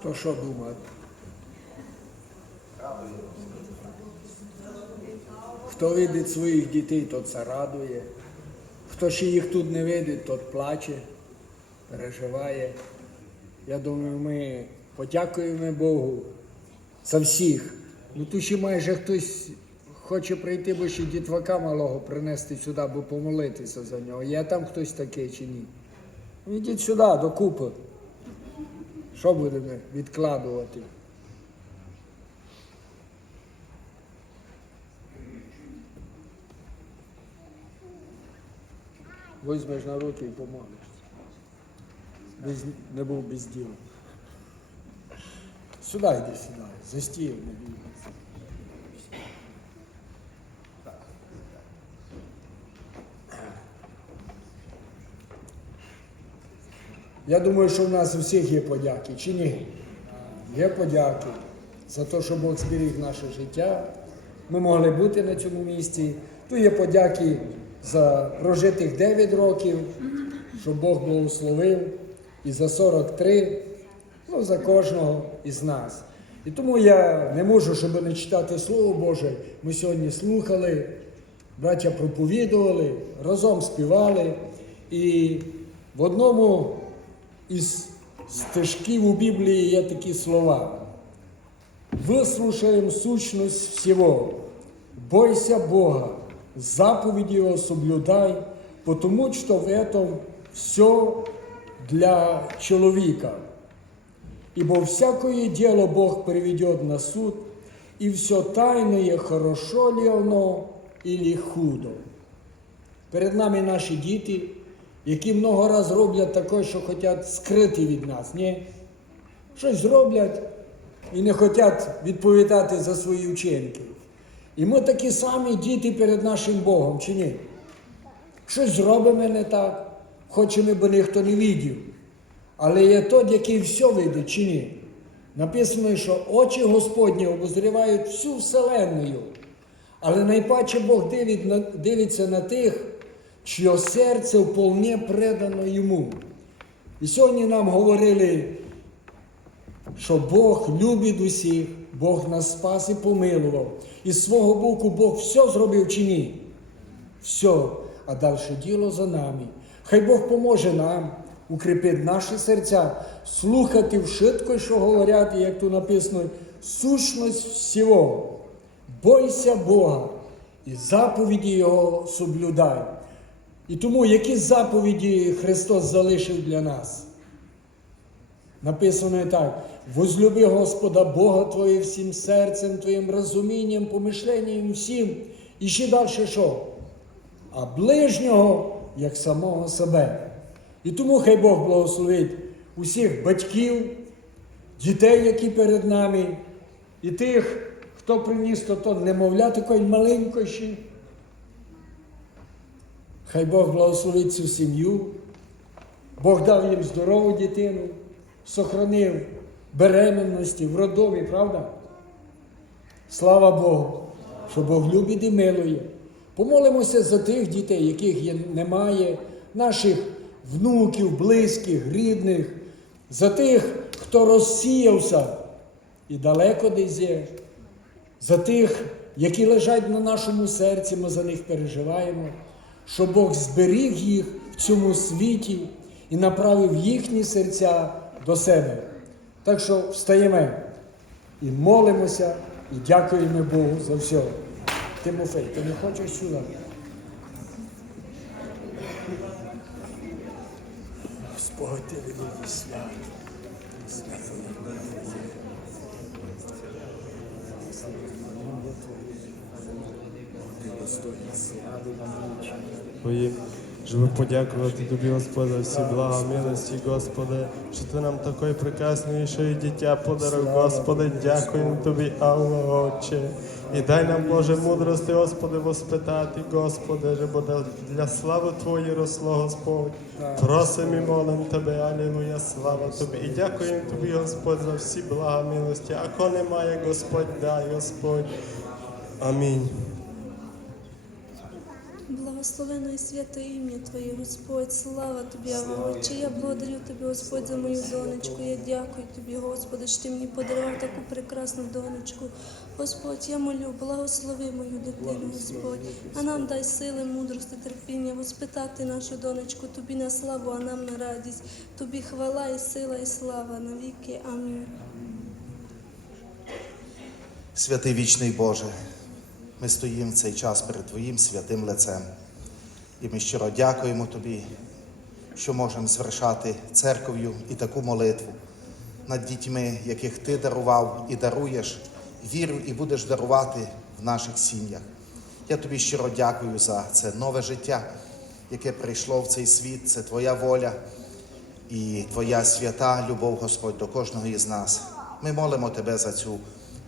Хто що думає? Хто видить своїх дітей, тот це радує. Хто ще їх тут не видить, тот плаче, переживає. Я думаю, ми подякуємо Богу за всіх. Ну тут ще майже хтось хоче прийти, бо ще дітвака малого принести сюди, бо помолитися за нього. Є там хтось такий чи ні? Ну, Ідіть сюди, докупи. Що будемо відкладувати? Візьмеш на руки і помолишся. Не був без діла. Сюди йди сюди, за стіл не бійся. Я думаю, що в нас у всіх є подяки, чи ні? Є подяки за те, що Бог зберіг наше життя. Ми могли бути на цьому місці. Тут є подяки за прожитих 9 років, що Бог благословив, і за 43, ну за кожного із нас. І тому я не можу, щоб не читати Слово Боже. Ми сьогодні слухали, браття проповідували, разом співали. І в одному із стежків у Біблії є такі слова. Выслушаем сущность всего. Бойся Бога, заповеди Его соблюдай, потому что в этом все для человека. Ибо всякое дело Бог приведет на суд, и все тайное, хорошо ли оно или худо. Перед нами наші діти, які много раз роблять таке, що хочуть скрити від нас. Ні? Щось зроблять і не хочуть відповідати за свої вчинки. І ми такі самі діти перед нашим Богом, чи ні? Щось зробимо не так, хочемо, бо ніхто не видів. Але є той, який все видить, чи ні? Написано, що очі Господні обозрівають всю вселенную. Але найпаче Бог дивить дивиться на тих, чиє серце вполне предано йому. І сьогодні нам говорили, що Бог любить усіх, Бог нас спас і помилував. І з свого боку Бог все зробив чи ні? Все. А далі діло за нами. Хай Бог поможе нам укріпити наші серця, слухати вшитко, що говорять, і як тут написано, сущність всього. Бойся Бога і заповіді Його соблюдай. І тому які заповіді Христос залишив для нас? Написано так: возлюби Господа Бога Твоє всім серцем, Твоїм розумінням, помишленням всім. І ще далі що? А ближнього як самого себе. І тому хай Бог благословить усіх батьків, дітей, які перед нами, і тих, хто приніс то, то немовля такої маленької. Хай Бог благословить цю сім'ю, Бог дав їм здорову дитину, сохранив беременності в родові, правда? Слава Богу, що Бог любить і милує. Помолимося за тих дітей, яких є, немає, наших внуків, близьких, рідних, за тих, хто розсіявся і далеко десь є, за тих, які лежать на нашому серці, ми за них переживаємо, що Бог зберіг їх в цьому світі і направив їхні серця до себе. Так що встаємо і молимося, і дякуємо Богу за все. Тимофей, ти не хочеш сюди? Господь, ти великий свят. Ти достойний на. Твої, щоб подякувати тобі, Господи, всі блага, милості, Господи, що ти нам такої й дитя подарив, Господи, дякуємо тобі, Алла, Отче. І дай нам, Боже, мудрости, Господи, воспитати, Господи, щоб для- слави Твої росло, Господь. Просимо і молимо Тебе, Алілуя, слава Тобі. І дякуємо Тобі, Господь, за всі блага, милості. А кого немає, Господь, дай, Господь. Амінь. Благословено і святе ім'я Твоє, Господь, слава Тобі, Ава, Отче. Я благодарю Тобі, Господь, за мою донечку. Я дякую Тобі, Господи, що Ти мені подарував таку прекрасну донечку. Господь, я молю, благослови мою дитину, Господь, а нам дай сили, мудрості, терпіння, воспитати нашу донечку, Тобі на славу, а нам на радість. Тобі хвала і сила, і слава навіки. Амінь. Святий вічний Боже, ми стоїмо в цей час перед Твоїм святим лицем. І ми щиро дякуємо Тобі, що можемо звершати церков'ю і таку молитву над дітьми, яких Ти дарував і даруєш, вірю і будеш дарувати в наших сім'ях. Я тобі щиро дякую за це нове життя, яке прийшло в цей світ. Це Твоя воля і Твоя свята любов, Господь, до кожного із нас. Ми молимо Тебе за цю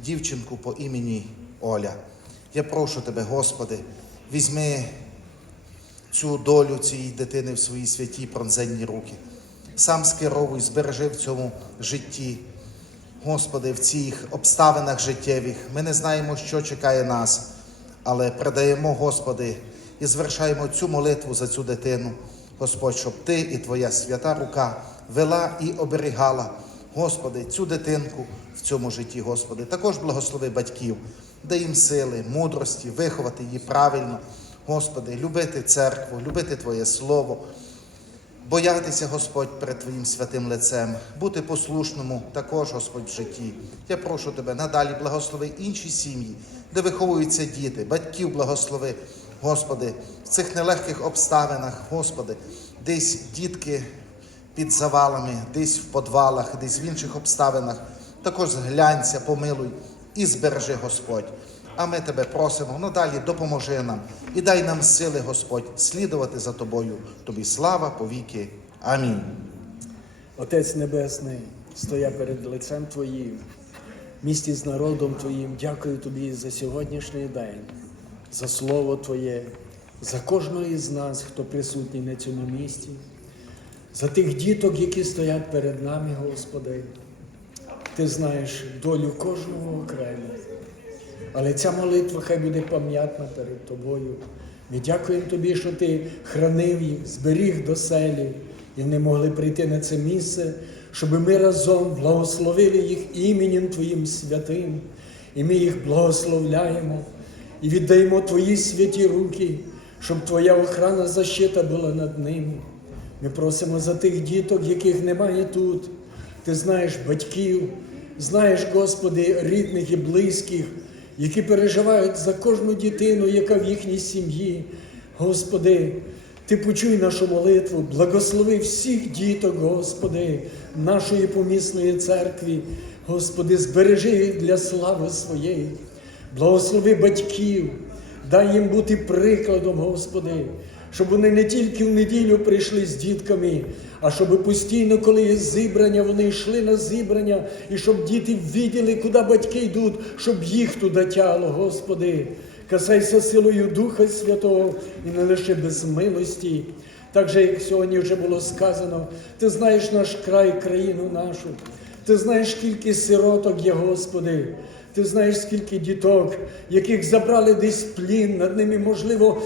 дівчинку по імені Оля. Я прошу Тебе, Господи, візьми цю долю цієї дитини в свої святі пронзенні руки. Сам скеровуй, збережи в цьому житті. Господи, в цих обставинах життєвих ми не знаємо, що чекає нас, але предаємо, Господи, і звершаємо цю молитву за цю дитину, Господь, щоб Ти і Твоя свята рука вела і оберігала, Господи, цю дитинку в цьому житті, Господи. Також благослови батьків, дай їм сили, мудрості, виховати її правильно, Господи, любити церкву, любити Твоє Слово. Боятися, Господь, перед Твоїм святим лицем, бути послушному також, Господь, в житті. Я прошу Тебе надалі благослови інші сім'ї, де виховуються діти, батьків благослови, Господи, в цих нелегких обставинах, Господи, десь дітки під завалами, десь в подвалах, десь в інших обставинах. Також зглянься, помилуй і збережи, Господь. А ми тебе просимо, надалі допоможи нам і дай нам сили, Господь, слідувати за тобою. Тобі слава повіки. Амінь. Отець Небесний, стоя перед лицем Твоїм, місті з народом Твоїм, дякую Тобі за сьогоднішній день, за Слово Твоє, за кожного із нас, хто присутній на цьому місці, за тих діток, які стоять перед нами, Господи. Ти знаєш долю кожного окремо. Але ця молитва хай буде пам'ятна перед тобою. Ми дякуємо тобі, що ти хранив їх, зберіг до селі, і вони могли прийти на це місце, щоб ми разом благословили їх іменем Твоїм святим. І ми їх благословляємо і віддаємо Твої святі руки, щоб Твоя охрана защита була над ними. Ми просимо за тих діток, яких немає тут. Ти знаєш батьків, знаєш, Господи, рідних і близьких, які переживають за кожну дитину, яка в їхній сім'ї. Господи, Ти почуй нашу молитву, благослови всіх діток, Господи, нашої помісної церкви. Господи, збережи їх для слави своєї. Благослови батьків, дай їм бути прикладом, Господи, щоб вони не тільки в неділю прийшли з дітками, а щоб постійно, коли є зібрання, вони йшли на зібрання, і щоб діти виділи, куди батьки йдуть, щоб їх туди тяло, Господи. Касайся силою Духа Святого і не лише без милості. Так же, як сьогодні вже було сказано, ти знаєш наш край, країну нашу. Ти знаєш, скільки сироток є, Господи. Ти знаєш, скільки діток, яких забрали десь плін, над ними, можливо,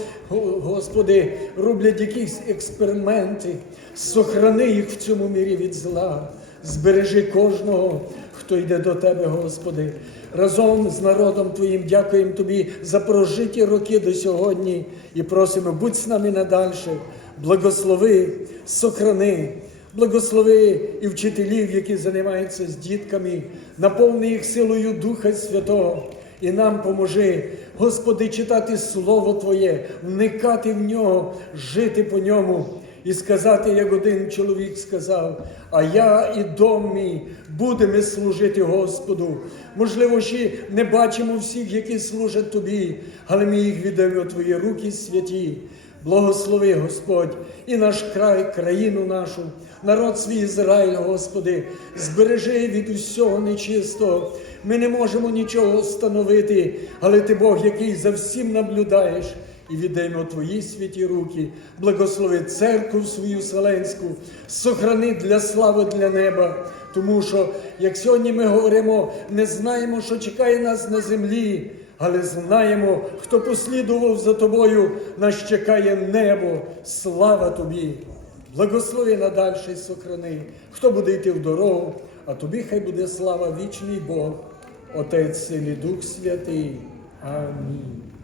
Господи, роблять якісь експерименти. Сохрани їх в цьому мірі від зла. Збережи кожного, хто йде до Тебе, Господи. Разом з народом Твоїм дякуємо Тобі за прожиті роки до сьогодні і просимо, будь з нами надальше. Благослови, сохрани. Благослови і вчителів, які займаються з дітками, наповни їх силою Духа Святого. І нам поможи, Господи, читати Слово Твоє, вникати в нього, жити по ньому і сказати, як один чоловік сказав: А я і дом мій будемо служити Господу. Можливо, ще не бачимо всіх, які служать Тобі, але ми їх віддаємо Твої руки святі. Благослови, Господь, і наш край, країну нашу, народ свій Ізраїль, Господи, збережи від усього нечистого. Ми не можемо нічого встановити, але Ти Бог, який за всім наблюдаєш, і віддаємо Твої святі руки, благослови церкву свою Вселенську, сохрани для слави для неба. Тому що, як сьогодні ми говоримо, не знаємо, що чекає нас на землі, але знаємо, хто послідував за тобою, нас чекає небо. Слава тобі! Благослови надальше сохрани, хто буде йти в дорогу, а тобі хай буде слава вічний Бог, Отець Син і Дух Святий. Амінь.